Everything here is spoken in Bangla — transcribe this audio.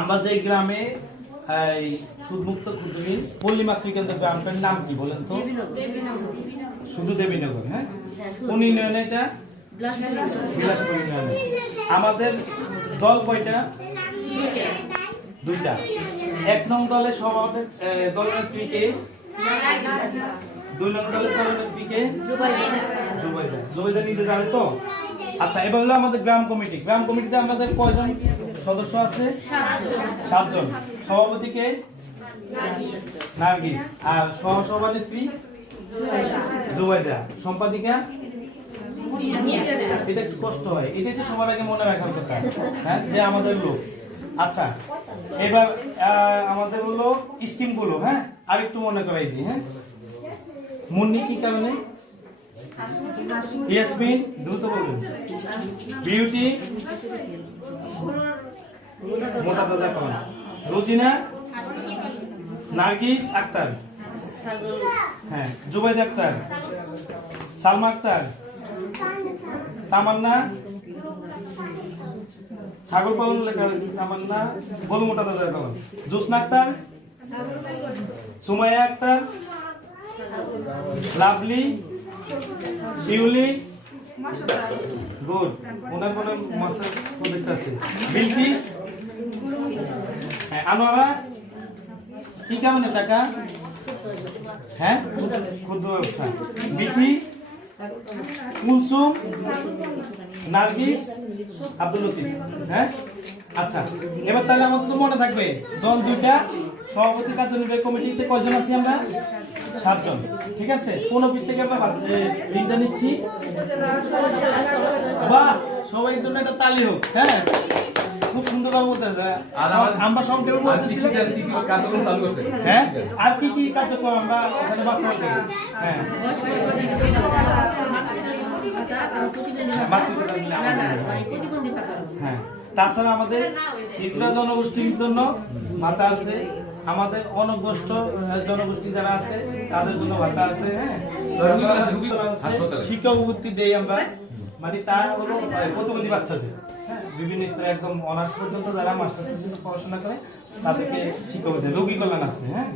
আমরা যে গ্রামে এই সুদমুক্ত ক্ষুদ্রঋণ পল্লীমাতৃক কেন্দ্র গ্রামটার নাম কি বলেন তো? শুধু দেবীনগর। হ্যাঁ, কোন ইউনিয়নে এটা? বিলাসপুর ইউনিয়নে। আমাদের দল কয়টা? দুইটা। এক নং দলে সভাপতি দলনেত্রী কে? দুই নং দলের দলনেত্রী কে? জুবাইদা নিজে জানে তো? আচ্ছা, এবার হলো আমাদের গ্রাম কমিটি। গ্রাম কমিটিতে আমাদের কয়জন সদস্য আছে? 7 জন। সভাপতি কে? নার্গিস। আর সহসভানেত্রী জুবাইদা। সম্পাদিকা? এটা একটু কষ্ট হয়, এটাই তো সবার আগে মনে রাখার কথা। হ্যাঁ, যে আমাদের লোক। আচ্ছা, এবার আমাদের হলো স্কিম গুলো। হ্যাঁ, আরেকটু মনে করাই দিই। হ্যাঁ, মুন্নি কি কারণে? ইয়াসমিন, দ্রুত বলুন। বিউটি, মোটা দাদা কন। রোজিনা, নার্গিস আক্তার, হ্যাঁ, জুবাইদ আক্তার, সালমা আক্তার, তামান্না, ছাগল পালন লেখা তামান্না, গোল মোটা দাদা কন। জোসনা আক্তার, সুমাইয়া আক্তার, লাভলি, শিউলি, গুড। ওনার কোনো মাসের প্রজেক্ট আছে। বিলকিস, হ্যাঁ, আনোয়ারা কি কারণে টাকা? হ্যাঁ, ক্ষুদ্র ব্যবসা। বিথি, কুলসুম, নার্গিস, আব্দুল লতিফ। হ্যাঁ, আচ্ছা, এবার তাহলে আমাদের তো মনে থাকবে দল দুইটা, সভাপতি কার্যনির্বাহী কমিটিতে কয়জন আছি আমরা? 7 জন। ঠিক আছে, কোন অফিস থেকে আমরা লিঙ্কটা নিচ্ছি? বাহ, সবাই জন্য একটা তালি হোক। হ্যাঁ, খুব সুন্দর ভাবে বলতেছে। আমরা সংক্ষেপে বলতেছিলাম কার্যক্রম চালু আছে। হ্যাঁ, আর কি কি কার্যক্রম আমরা ওখানে বাস্তবায়ন করি? হ্যাঁ, হ্যাঁ, তাছাড়া আমাদের হিজড়া জনগোষ্ঠীর জন্য ভাতা আছে, আমাদের অনগ্রস্ত জনগোষ্ঠী যারা আছে তাদের জন্য ভাতা আছে। হ্যাঁ, শিক্ষা উপবৃত্তি দেই আমরা, মানে তার হলো প্রতিবন্ধী বাচ্চাদের। হ্যাঁ, বিভিন্ন স্তরে একদম অনার্স পর্যন্ত যারা মাস্টার পর্যন্ত পড়াশোনা করে তাদেরকে শিক্ষা উপবৃত্তি, রোগী কল্যাণ আছে। হ্যাঁ।